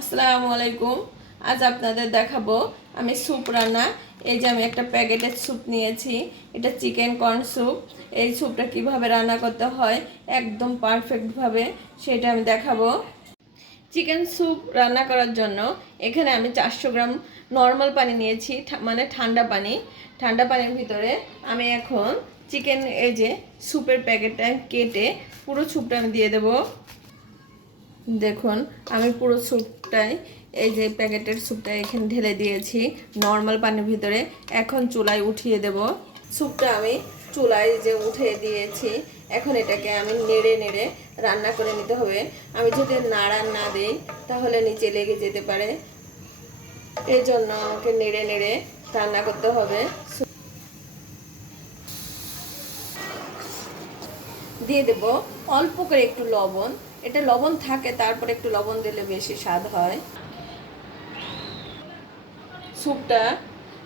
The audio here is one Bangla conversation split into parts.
আসসালামু আলাইকুম। আজ আপনাদের দেখাবো আমি স্যুপ রান্না। এই যে আমি একটা প্যাকেটের স্যুপ নিয়েছি, এটা চিকেন কর্ন স্যুপ। এই স্যুপটা কিভাবে রান্না করতে হয় একদম পারফেক্টভাবে সেটা আমি দেখাবো। চিকেন স্যুপ রান্না করার জন্য এখানে আমি 400 গ্রাম নর্মাল পানি নিয়েছি, মানে ঠান্ডা পানি। ঠান্ডা পানির ভিতরে আমি এখন চিকেন, এই যে স্যুপের প্যাকেটটা কেটে পুরো স্যুপটা আমি দিয়ে দেবো। দেখুন আমি পুরো স্যুপটাই, এই যে প্যাকেটের স্যুপটা এখানে ঢেলে দিয়েছি নর্মাল পানির ভিতরে। এখন চুলায় উঠিয়ে দেব। স্যুপটা আমি চুলায় যে উঠিয়ে দিয়েছি, এখন এটাকে আমি নেড়ে নেড়ে রান্না করে নিতে হবে। আমি যদি নাড়া না দিই তাহলে নিচে লেগে যেতে পারে, এই জন্য আমাকে নেড়ে নেড়ে রান্না করতে হবে। দিয়ে দেব অল্প করে একটু লবণ। এটা লবণ থাকে, তারপর একটু লবণ দিলে বেশি স্বাদ হয়। স্যুপটা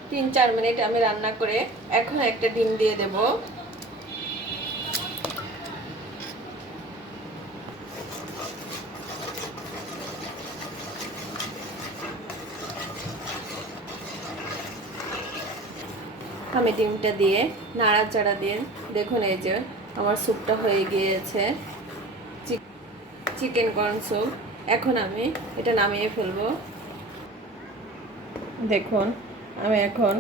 3-4 মিনিট আমি রান্না করে এখন একটা ডিম দিয়ে দেব। আমি ডিমটা দিয়ে নাড়াচাড়া দিয়ে, দেখুন এই যে আমার স্যুপটা হয়ে গিয়েছে, চিকেন কর্ন স্যুপ। এখন আমি এটা নামিয়ে ফেলবো। দেখুন আমি এখন,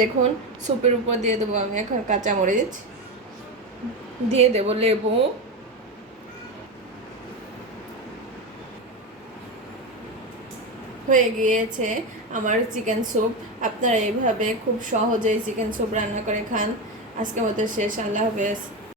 দেখুন স্যুপের উপর দিয়ে দেবো আমি এখন কাঁচামরিচ, দিয়ে দেব লেবু, হয়ে গিয়েছে আমার চিকেন স্যুপ। আপনারা এইভাবে খুব সহজেই চিকেন স্যুপ রান্না করে খান। আজকের মতো শেষ। আল্লাহ হাফেজ।